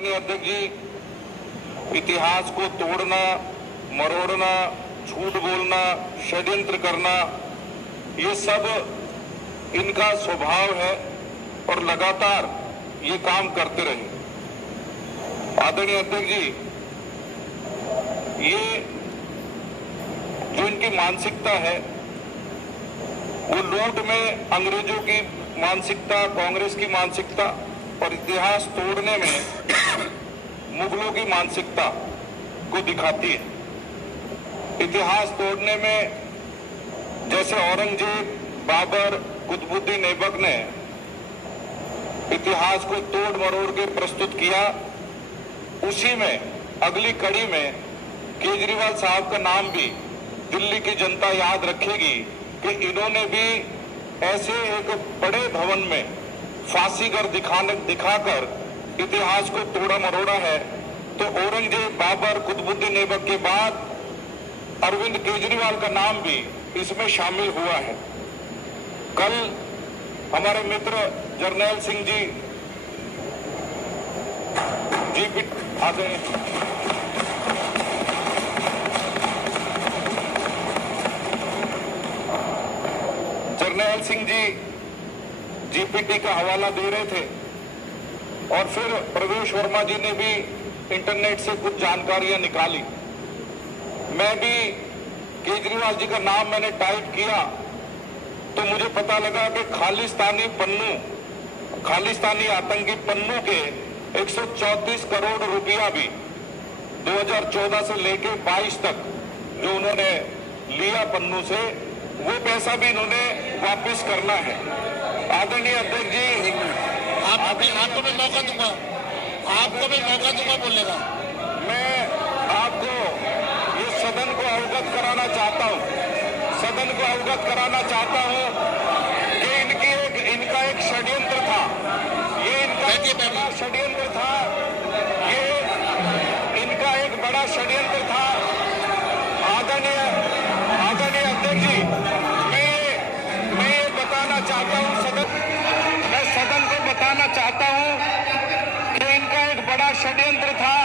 आदरणीय अध्यक्ष जी, इतिहास को तोड़ना, मरोड़ना, झूठ बोलना, षड्यंत्र करना, ये सब इनका स्वभाव है और लगातार ये काम करते रहे। आदरणीय अध्यक्ष जी, ये जो इनकी मानसिकता है वो लूट में अंग्रेजों की मानसिकता, कांग्रेस की मानसिकता और इतिहास तोड़ने में मुगलों की मानसिकता को दिखाती है। इतिहास तोड़ने में जैसे औरंगजेब, बाबर, कुतुबुद्दीन ऐबक ने इतिहास को तोड़ मरोड़ के प्रस्तुत किया, उसी में अगली कड़ी में केजरीवाल साहब का नाम भी दिल्ली की जनता याद रखेगी कि इन्होंने भी ऐसे एक बड़े भवन में फांसीगर दिखाकर इतिहास को तोड़ा मरोड़ा है। तो औरंगजेब, बाबर, कुतुबुद्दीन ऐबक के बाद अरविंद केजरीवाल का नाम भी इसमें शामिल हुआ है। कल हमारे मित्र जर्नैल सिंह जी आ गए। जर्नैल सिंह जी जीपीटी का हवाला दे रहे थे और फिर प्रवेश वर्मा जी ने भी इंटरनेट से कुछ जानकारियां निकाली। मैं भी केजरीवाल जी का नाम मैंने टाइप किया तो मुझे पता लगा कि खालिस्तानी आतंकी पन्नू के 134 करोड़ रुपया भी 2014 से लेकर 22 तक जो उन्होंने लिया पन्नू से, वो पैसा भी इन्होंने वापस करना है। आदरणीय अध्यक्ष जी, आपको मैं मौका दूंगा बोलने का। मैं आपको ये सदन को अवगत कराना चाहता हूं कि इनका एक षड्यंत्र था। ये इनका बड़ा षड्यंत्र था। ये इनका एक बड़ा षड्यंत्र था। आदरणीय अध्यक्ष जी, मैं ये बताना चाहता हूं, मैं सदन को बताना चाहता हूं कि इनका एक बड़ा षड्यंत्र था।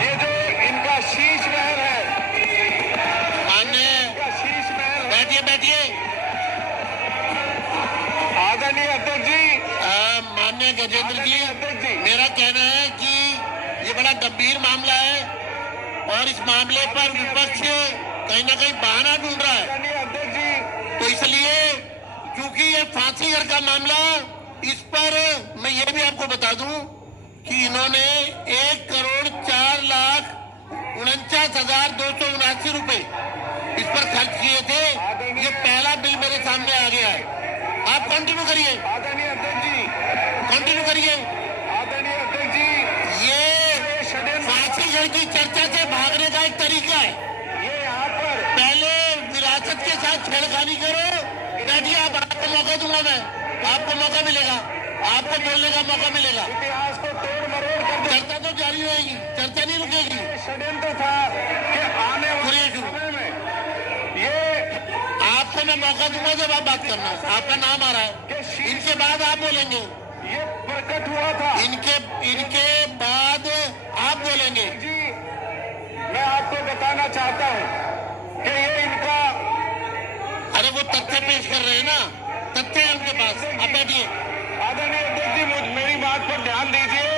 ये जो इनका शीश महल है, बैठिए। आदरणीय अध्यक्ष जी, माननीय गजेंद्र जी, मेरा कहना है कि ये बड़ा गंभीर मामला है और इस मामले पर विपक्ष कहीं ना कहीं बहाना ढूंढ रहा है। तो इसलिए क्योंकि ये फांसीगर का मामला, इस पर मैं ये भी आपको बता दूं कि इन्होंने 1,49,279 रुपए इस पर खर्च किए थे। ये पहला बिल मेरे सामने आ गया है। आप कंटिन्यू करिए। आदरणीय अध्यक्ष जी, ये फांसीगर की चर्चा से भागने का एक तरीका है। ये यहाँ पर पहले विरासत के साथ छेड़खानी करो। बैठिए, आपको मौका दूंगा, मैं आपको मौका मिलेगा, आपको बोलने का मौका मिलेगा। इतिहास को तोड़ मरोड़ कर चर्चा तो जारी रहेगी, चर्चा नहीं रुकेगी। षड्यंत्र था कि आने वाले समय में ये आपको मैं मौका दूंगा जब आप बात करना। आपका नाम आ रहा है, इनके बाद आप बोलेंगे। ये प्रकट हुआ था। इनके बाद आप बोलेंगे। जी, मैं आपको बताना चाहता हूं कि ये इनका, अरे वो तथ्य पेश कर रहे हैं ना, तथ्य है उनके पास। आप बैठिए। आदरणीय अध्यक्ष जी, मेरी बात पर ध्यान दीजिए।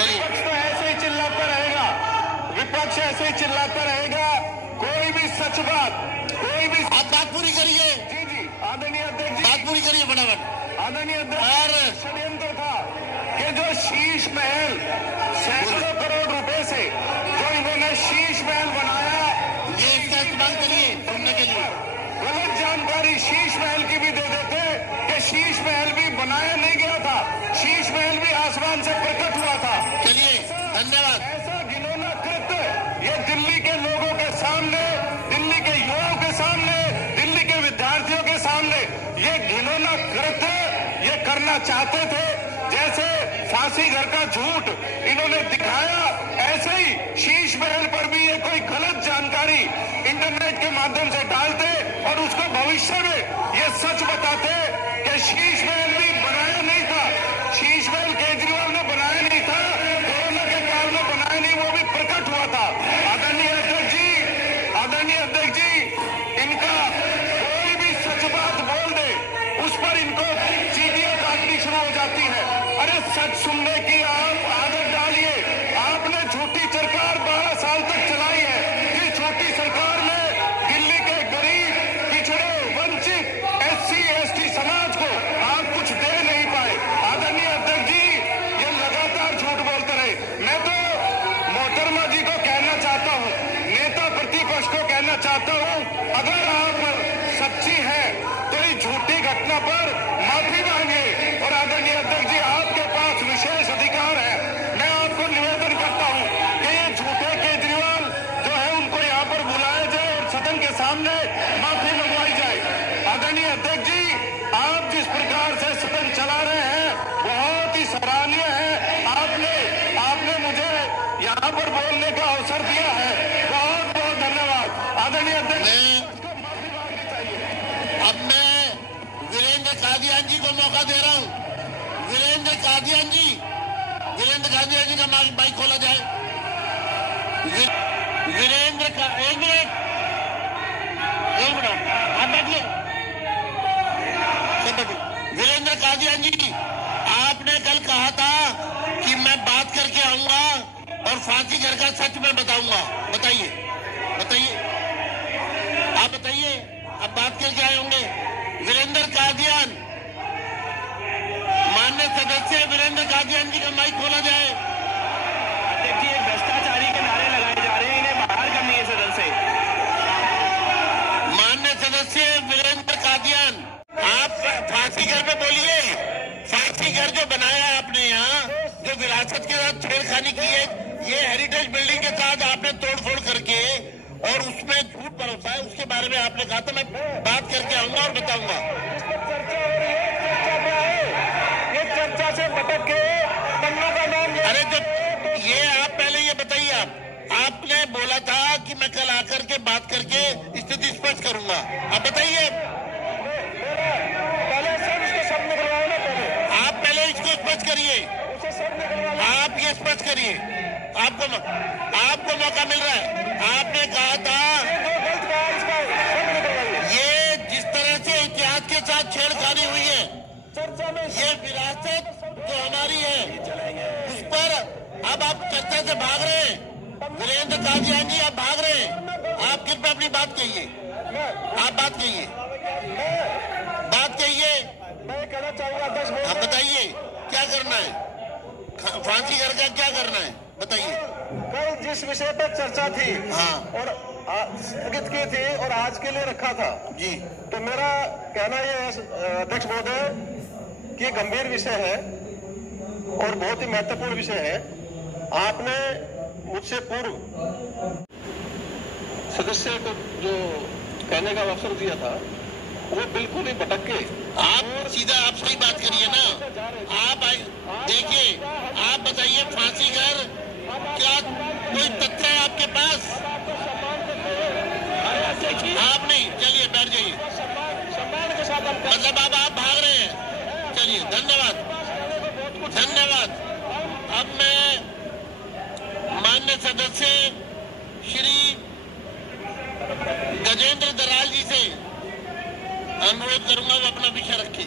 विपक्ष तो ऐसे ही चिल्लाता रहेगा, कोई भी सच बात, कोई भी। आप बात पूरी करिए। जी, आदरणीय अध्यक्ष जी, बात पूरी करिए फटाफट। आदरणीय अध्यक्ष, षड्यंत्र था कि जो शीश महल सैकड़ों करोड़ रुपए से जो इन्होंने शीश महल बनाया, ये इसका इस्तेमाल करिए सुनने के लिए। गलत जानकारी शीश महल की भी दे देते कि शीश महल भी बनाया नहीं गया था, शीश महल भी आसमान से प्रकट हुआ था। चलिए, धन्यवाद। ऐसा घिनौना कृत्य ये दिल्ली के लोगों के सामने, दिल्ली के युवाओं के सामने, दिल्ली के विद्यार्थियों के सामने ये घिनौना कृत्य ये करना चाहते थे। जैसे फांसी घर का झूठ इन्होंने दिखाया, ऐसे ही शीश महल पर भी ये कोई गलत जानकारी इंटरनेट के माध्यम से डालते और उसको भविष्य में ये सच बताते कि शीश महल भी बनाया नहीं था, सच सुनने की आप आदत डालिए। आपने झूठी सरकार 12 साल तक चलाई है। इस झूठी सरकार में दिल्ली के गरीब, पिछड़े, वंचित SC ST समाज को आप कुछ दे नहीं पाए। आदरणीय अध्यक्ष जी, ये लगातार झूठ बोलते रहे। मैं तो मोहतरमा जी को कहना चाहता हूँ, नेता प्रतिपक्ष को कहना चाहता हूँ, अगर आप सच्ची है तो इस झूठी घटना पर माफी मांगे। और आदरणीय अध्यक्ष जी, आपके पास विशेष अधिकार है। मैं आपको निवेदन करता हूं कि ये झूठे केजरीवाल जो है उनको यहां पर बुलाया जाए और सदन के सामने माफी मंगवाई जाए। आदरणीय अध्यक्ष जी, आप जिस प्रकार से सदन चला रहे हैं बहुत ही सराहनीय है। आपने मुझे यहां पर बोलने का अवसर दिया है, बहुत बहुत धन्यवाद। आदरणीय अध्यक्ष, अब मैं वीरेंद्र कादियान जी को मौका दे रहा हूं। वीरेंद्र कादियान जी का माइक खोला जाए। वीरेंद्र का एक मिनट आप बैठिए। वीरेंद्र कादियान जी, आपने कल कहा था कि मैं बात करके आऊंगा और फांसी घर का सच मैं बताऊंगा। बताइए आप बताइए, आप बात करके आए होंगे। वीरेंद्र कादियान, माननीय सदस्य वीरेंद्र कादियान जी का माइक खोला जाए। देखिए, भ्रष्टाचारी के नारे लगाए जा रहे हैं, इन्हें बाहर करनी है सदन से। माननीय सदस्य वीरेंद्र कादियान, आप फांसी घर पे बोलिए। फांसी घर जो बनाया है आपने यहाँ, जो विरासत के साथ छेड़खानी की है, ये हेरिटेज बिल्डिंग के साथ आपने तोड़फोड़ करके और उसमें झूठ परोसा है, उसके बारे में आपने कहा था मैं बात करके आऊंगा और बताऊंगा। ये चर्चा से भटक के पन्नों का नाम। अरे तो ये आप पहले ये बताइए, आपने बोला था कि मैं कल आकर के बात करके स्थिति स्पष्ट करूंगा। आप बताइए, पहले सब इसको सब निकलवाओ ना। आप पहले इसको स्पष्ट करिए। आप ये स्पष्ट करिए, आपको मौका मिल रहा है। आपने कहा था ये जिस तरह से इतिहास के साथ छेड़खानी हुई है, ये विरासत जो हमारी है उस पर अब आप चर्चा से भाग रहे हैं। वीरेंद्र कादियान जी, आप भाग रहे हैं। आप कृपया अपनी बात कहिए। आप बात कहिए। मैं कहना चाहूंगा, आप बताइए क्या करना है, फांसी घर का क्या करना है, बताइए। कल जिस विषय पर चर्चा थी, हाँ, और स्थगित की थी और आज के लिए रखा था जी, तो मेरा कहना यह है अध्यक्ष महोदय कि ये गंभीर विषय है और बहुत ही महत्वपूर्ण विषय है। आपने मुझसे पूर्व सदस्य को जो कहने का अवसर दिया था वो बिल्कुल ही भटक के आप सीधा आप सही बात करिए ना। आप देखिए, आप बताइए फांसी घर क्या कोई तथ्य है आपके पास? आप नहीं, चलिए बैठ जाइए। मतलब आप भाग रहे हैं। चलिए, धन्यवाद। अब मैं माननीय सदस्य श्री गजेंद्र दराल जी से अनुरोध करूंगा वो अपना विषय रखें।